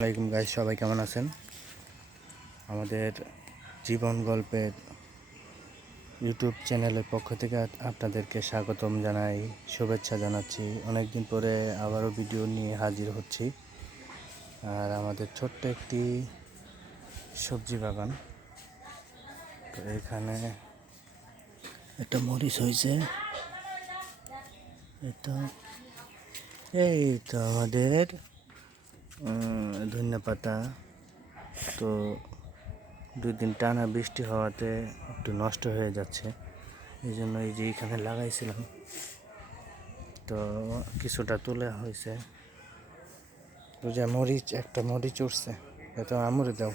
আসসালামাইকুম গাইস, সবাই কেমন আছেন? আমাদের জীবন গল্পের ইউটিউব চ্যানেলের পক্ষ থেকে আপনাদেরকে স্বাগতম জানাই, শুভেচ্ছা জানাচ্ছি। অনেকদিন পরে আবারও ভিডিও নিয়ে হাজির হচ্ছি। আর আমাদের ছোট্ট একটি সবজি বাগান, তো এখানে একটা মরিচ হয়েছে। এই তো আমাদের ধনিয়া পাতা। তো 2 দিন টানা বৃষ্টি হওয়াতে একটু নষ্ট হয়ে যাচ্ছে, এই জন্য এই যে এখানে লাগাইছিলাম, তো কিছুটা তোলা হয়েছে। ওই যে মরিচ, একটা মরিচ উঠছে, এত আমরে দাও।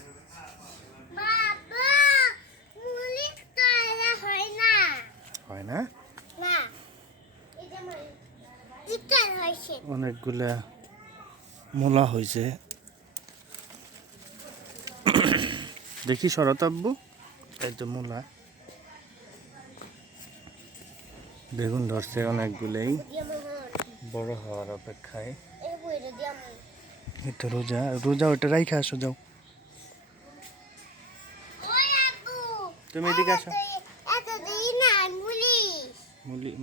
হয় না, অনেকগুলা মূলা হয়েছে। দেখি শরৎ আব্বু, এই তো মূলা। বেগুন ধরছে অনেকগুলোই, বড় হওয়ার অপেক্ষায়। এই তো রোজা রোজা, ওটা রাইখা আসো, যাও তুমি এদিকে আসো।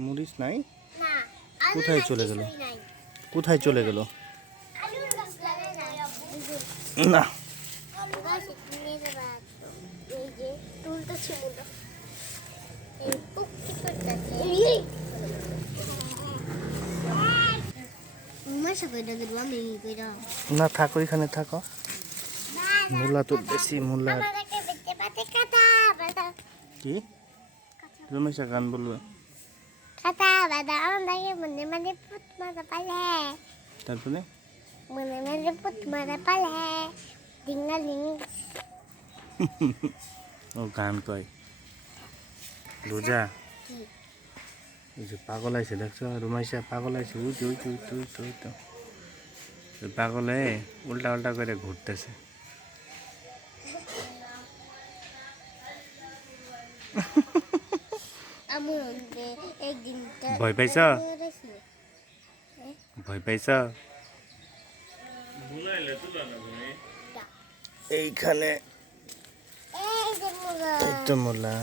মরিচ নাই, কোথায় চলে গেল? কোথায় চলে গেল? না, না থাকো, এখানে থাকো। মূলা তো বেশি, মূলা কি রমেশা গান বলবে? তারপরে ও গান কয়। রোজা, ওই যে পাগল আইছে, দেখছো রুমাইশা পাগল আইছে, উঠে উঠে উঠে উঠে উঠে পাগলে উল্টা উল্টা করে ঘুরতেছে। ভয় পাইছ? ভয় পাইছ? এইখানে এই তো মূলা।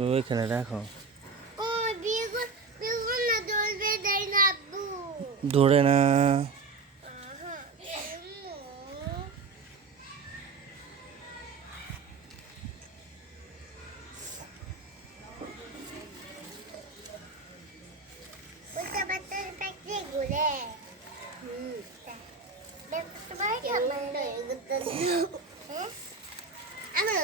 ওইখানে রাখো, ধরে না। আমার